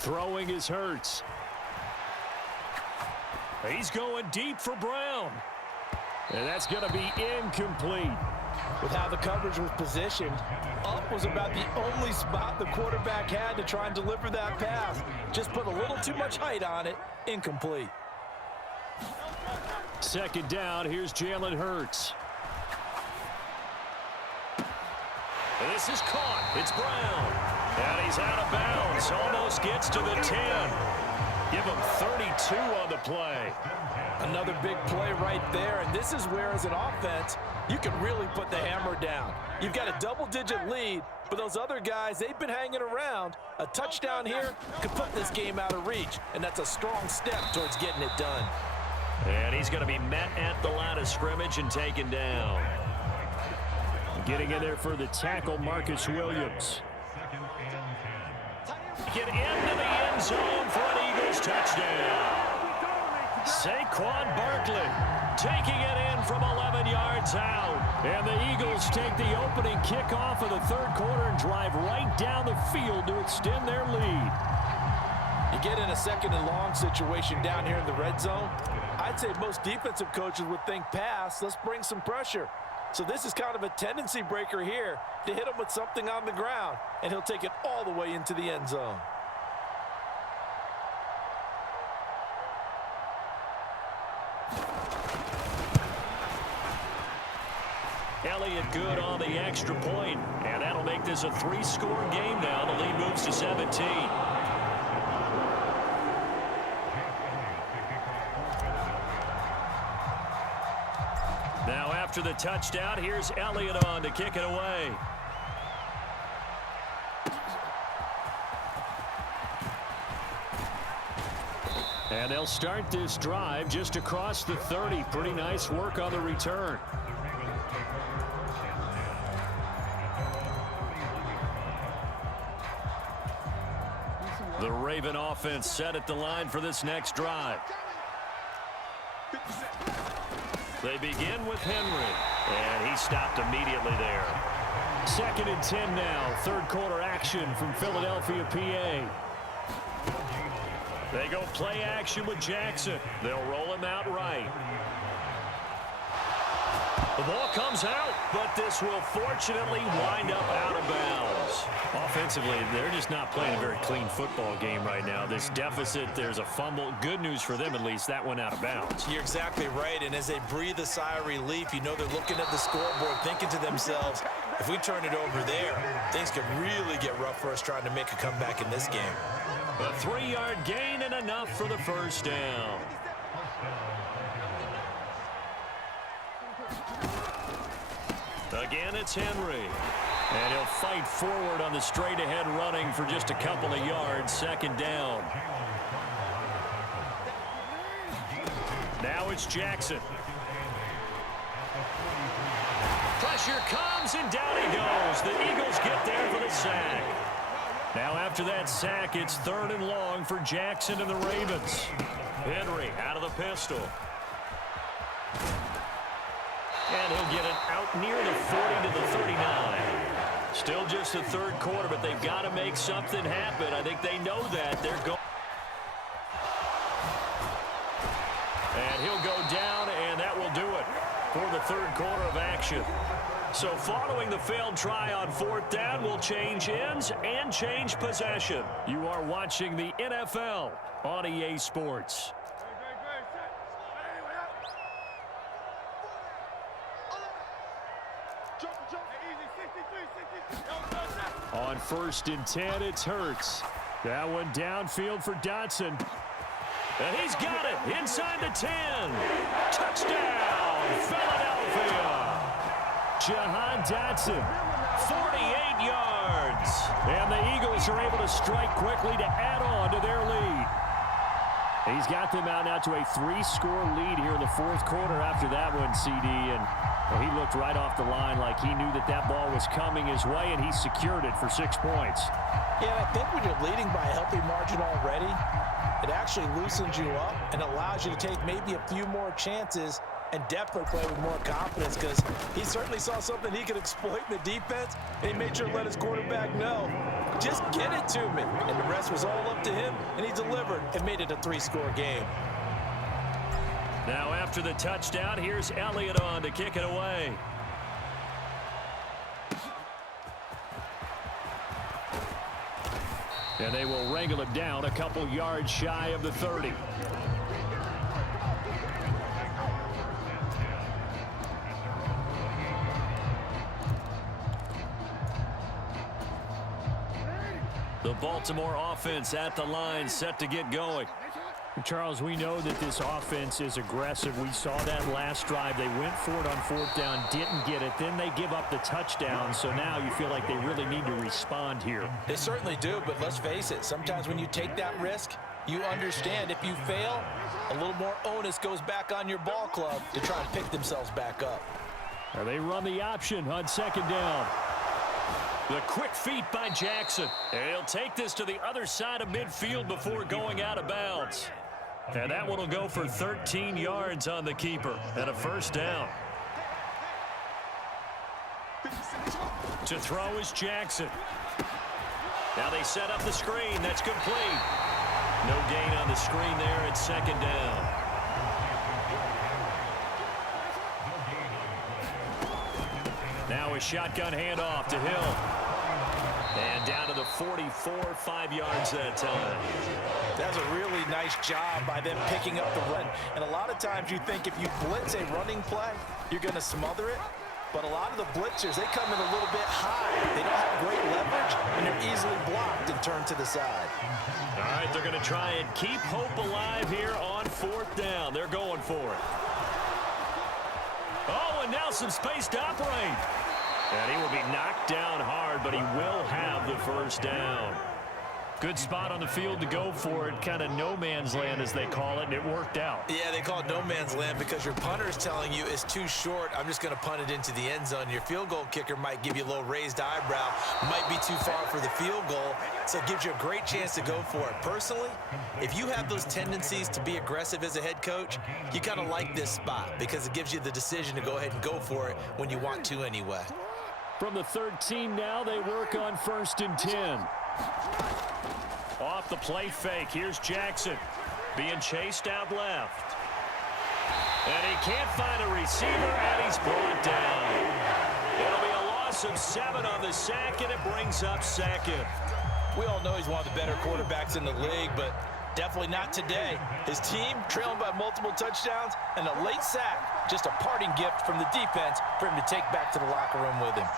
Throwing is Hurts. He's going deep for Brown. And that's going to be incomplete. With how the coverage was positioned, up was about the only spot the quarterback had to try and deliver that pass. Just put a little too much height on it. Incomplete. Second down, here's Jalen Hurts. This is caught. It's Brown. And he's out of bounds. Almost gets to the 10. Give him 32 on the play. Another big play right there. And this is where, as an offense, you can really put the hammer down. You've got a double-digit lead, but those other guys, they've been hanging around. A touchdown here could put this game out of reach, and that's a strong step towards getting it done. And he's going to be met at the line of scrimmage and taken down. Getting in there for the tackle, Marcus Williams. Get into the end zone for an Eagles touchdown. Saquon Barkley taking it in from 11 yards out. And the Eagles take the opening kickoff of the third quarter and drive right down the field to extend their lead. You get in a second and long situation down here in the red zone. I'd say most defensive coaches would think pass, let's bring some pressure. So this is kind of a tendency breaker here to hit him with something on the ground, and he'll take it all the way into the end zone. Elliott good on the extra point, and that'll make this a three-score game now. The lead moves to 17. Now after the touchdown, here's Elliott on to kick it away. And they'll start this drive just across the 30. Pretty nice work on the return. The Raven offense set at the line for this next drive. They begin with Henry, and he stopped immediately there. 2nd and 10 now, third quarter action from Philadelphia, PA. They go play action with Jackson. They'll roll him out right. The ball comes out, but this will fortunately wind up out of bounds. Offensively, they're just not playing a very clean football game right now. This deficit, there's a fumble. Good news for them, at least. That went out of bounds. You're exactly right, and as they breathe a sigh of relief, you know they're looking at the scoreboard, thinking to themselves, if we turn it over there, things could really get rough for us trying to make a comeback in this game. A 3-yard gain and enough for the first down. Again, it's Henry. And he'll fight forward on the straight-ahead running for just a couple of yards. 2nd down. Now it's Jackson. Pressure comes, and down he goes. The Eagles get there for the sack. Now after that sack, it's 3rd and long for Jackson and the Ravens. Henry out of the pistol. And he'll get it out near the 40 to the 39. Still just the third quarter, but they've got to make something happen. I think they know that. They're going. And he'll go down, and that will do it for the third quarter of action. So following the failed try on 4th down, we'll change ends and change possession. You are watching the NFL on EA Sports. On 1st and 10, it's Hurts. That one downfield for Dotson. And he's got it inside the 10. Touchdown, Philadelphia. Jahan Dotson, 48 yards. And the Eagles are able to strike quickly to add on to their lead. He's got them out now to a 3-score lead here in the 4th quarter after that one, CD. And well, he looked right off the line like he knew that that ball was coming his way, and he secured it for 6 points. Yeah, I think when you're leading by a healthy margin already, it actually loosens you up and allows you to take maybe a few more chances and definitely play with more confidence because he certainly saw something he could exploit in the defense, and he made sure to let his quarterback know, just get it to me. And the rest was all up to him, and he delivered and made it a 3-score game. Now after the touchdown, here's Elliott on to kick it away. And they will wrangle it down a couple yards shy of the 30. The Baltimore offense at the line, set to get going. Charles, we know that this offense is aggressive. We saw that last drive. They went for it on 4th down, didn't get it. Then they give up the touchdown. So now you feel like they really need to respond here. They certainly do, but let's face it. Sometimes when you take that risk, you understand if you fail, a little more onus goes back on your ball club to try and pick themselves back up. Now they run the option on 2nd down. The quick feet by Jackson. And he'll take this to the other side of midfield before going out of bounds. And that one will go for 13 yards on the keeper and a 1st down. To throw is Jackson. Now they set up the screen. That's complete. No gain on the screen there. It's 2nd down. Now a shotgun handoff to Hill. And down to the 44, 5 yards that time. That's a really nice job by them picking up the run. And a lot of times you think if you blitz a running play, you're going to smother it. But a lot of the blitzers, they come in a little bit high. They don't have great leverage, and they're easily blocked and turned to the side. All right, they're going to try and keep hope alive here on 4th down. They're going for it. Oh, and now some space to operate. And he will be knocked down hard, but he will have the 1st down. Good spot on the field to go for it. Kind of no man's land, as they call it, and it worked out. Yeah, they call it no man's land because your punter is telling you it's too short. I'm just going to punt it into the end zone. Your field goal kicker might give you a little raised eyebrow. Might be too far for the field goal, so it gives you a great chance to go for it. Personally, if you have those tendencies to be aggressive as a head coach, you kind of like this spot because it gives you the decision to go ahead and go for it when you want to anyway. From the 13 now, they work on 1st and 10. Off the play fake, here's Jackson being chased out left. And he can't find a receiver, and he's brought down. It'll be a loss of 7 on the sack, and it brings up 2nd. We all know he's one of the better quarterbacks in the league, but definitely not today. His team trailing by multiple touchdowns, and a late sack, just a parting gift from the defense for him to take back to the locker room with him.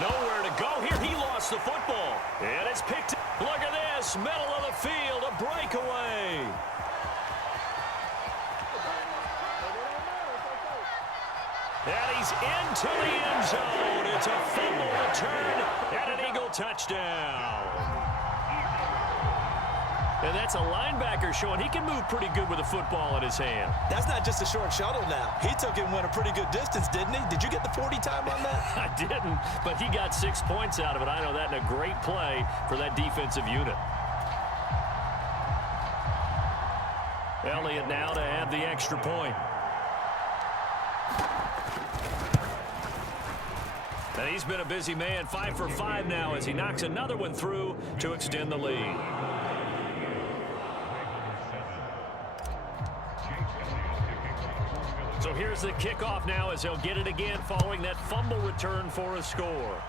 Nowhere to go here. He lost the football. And it's picked up. Look at this. Middle of the field. A breakaway. And he's into the end zone. It's a fumble return and an Eagle touchdown. And that's a linebacker showing he can move pretty good with a football in his hand. That's not just a short shuttle now. He took it and went a pretty good distance, didn't he? Did you get the 40 time on that? I didn't, but he got 6 points out of it. I know that in a great play for that defensive unit. Elliott now to add the extra point. And he's been a busy man, 5 for 5 now as he knocks another one through to extend the lead. So here's the kickoff now as he'll get it again following that fumble return for a score.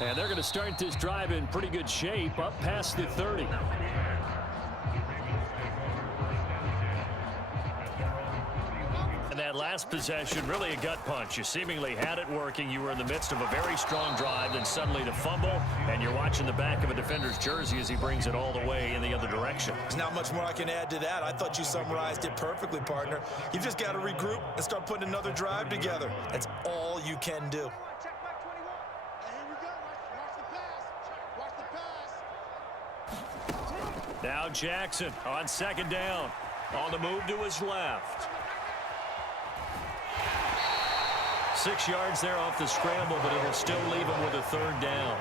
And they're going to start this drive in pretty good shape up past the 30. And that last possession, really a gut punch. You seemingly had it working. You were in the midst of a very strong drive, then suddenly the fumble, and you're watching the back of a defender's jersey as he brings it all the way in the other direction. There's not much more I can add to that. I thought you summarized it perfectly, partner. You've just got to regroup and start putting another drive together. That's all you can do. Now Jackson on 2nd down. On the move to his left. 6 yards there off the scramble, but it'll still leave him with a third down.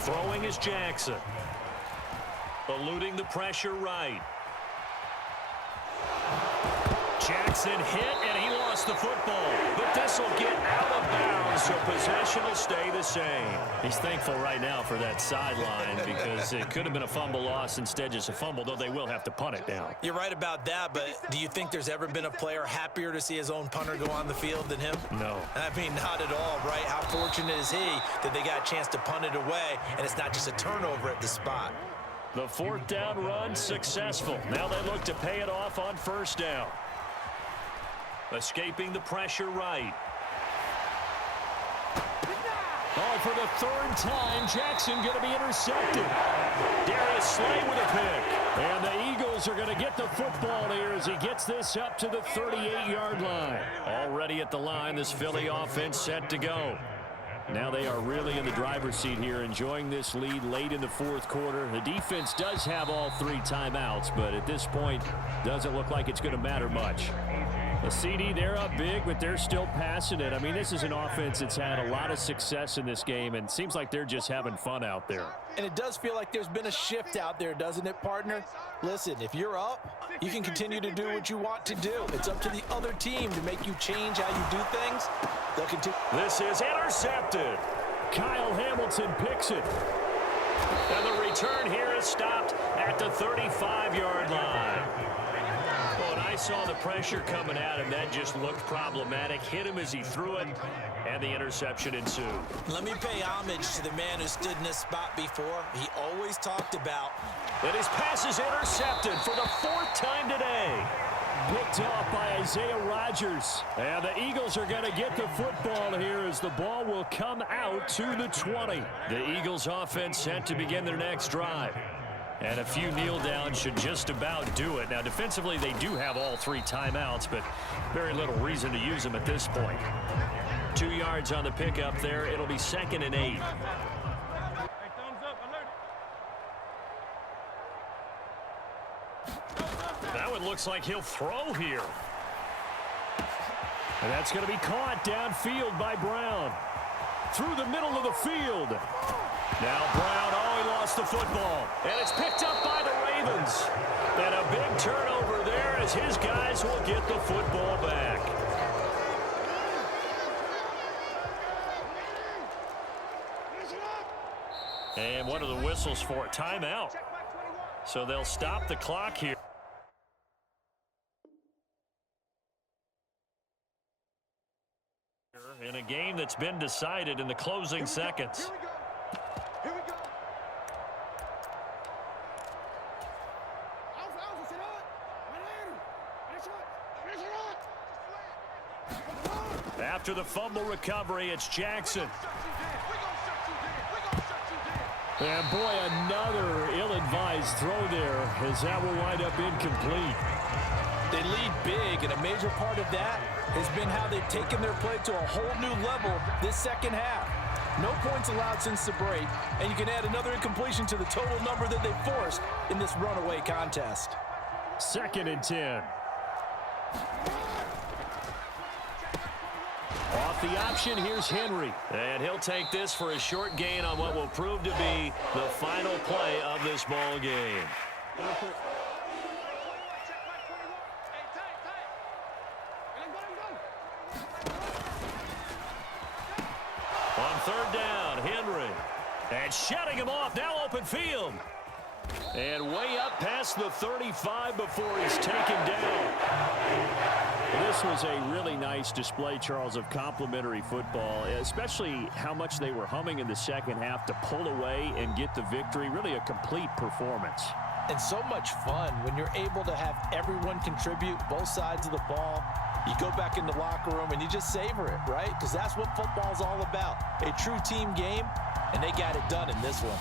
Throwing is Jackson. Eluding the pressure right. Jackson hit, and he lost the football. But this will get out of bounds, so possession will stay the same. He's thankful right now for that sideline because it could have been a fumble loss, instead just a fumble, though they will have to punt it down. You're right about that, but do you think there's ever been a player happier to see his own punter go on the field than him? No. I mean, not at all, right? How fortunate is he that they got a chance to punt it away, and it's not just a turnover at the spot. The fourth down run successful. Now they look to pay it off on first down. Escaping the pressure right. Oh, for the third time, Jackson going to be intercepted. Darius Slay with a pick. And the Eagles are going to get the football here as he gets this up to the 38-yard line. Already at the line, this Philly offense set to go. Now they are really in the driver's seat here, enjoying this lead late in the fourth quarter. The defense does have all 3 timeouts, but at this point, doesn't look like it's going to matter much. The CD, they're up big, but they're still passing it. I mean, this is an offense that's had a lot of success in this game, and it seems like they're just having fun out there. And it does feel like there's been a shift out there, doesn't it, partner? Listen, if you're up, you can continue to do what you want to do. It's up to the other team to make you change how you do things. They'll continue. This is intercepted. Kyle Hamilton picks it. And the return here is stopped at the 35-yard line. I saw the pressure coming at him. That just looked problematic. Hit him as he threw it, and the interception ensued. Let me pay homage to the man who stood in this spot before. He always talked about. And his pass is intercepted for the 4th time today. Picked off by Isaiah Rodgers. And the Eagles are going to get the football here as the ball will come out to the 20. The Eagles offense set to begin their next drive. And a few kneel downs should just about do it. Now, defensively, they do have all 3 timeouts, but very little reason to use them at this point. 2 yards on the pickup there. It'll be 2nd and 8. That one looks like he'll throw here. And that's going to be caught downfield by Brown. Through the middle of the field. Now Brown, he lost the football. And it's picked up by the Ravens. And a big turnover there as his guys will get the football back. And what are the whistles for? Timeout. So they'll stop the clock here. In a game that's been decided in the closing seconds. After the fumble recovery, it's Jackson. And boy, another ill-advised throw there as that will wind up incomplete. They lead big, and a major part of that has been how they've taken their play to a whole new level this second half. No points allowed since the break, and you can add another incompletion to the total number that they forced in this runaway contest. 2nd and 10. Off the option, here's Henry. And he'll take this for a short gain on what will prove to be the final play of this ball game. On 3rd down, Henry. And shutting him off, now open field. And way up past the 35 before he's taken down. This was a really nice display, Charles, of complimentary football, especially how much they were humming in the second half to pull away and get the victory. Really a complete performance. And so much fun when you're able to have everyone contribute, both sides of the ball. You go back in the locker room and you just savor it, right? Because that's what football's all about. A true team game, and they got it done in this one.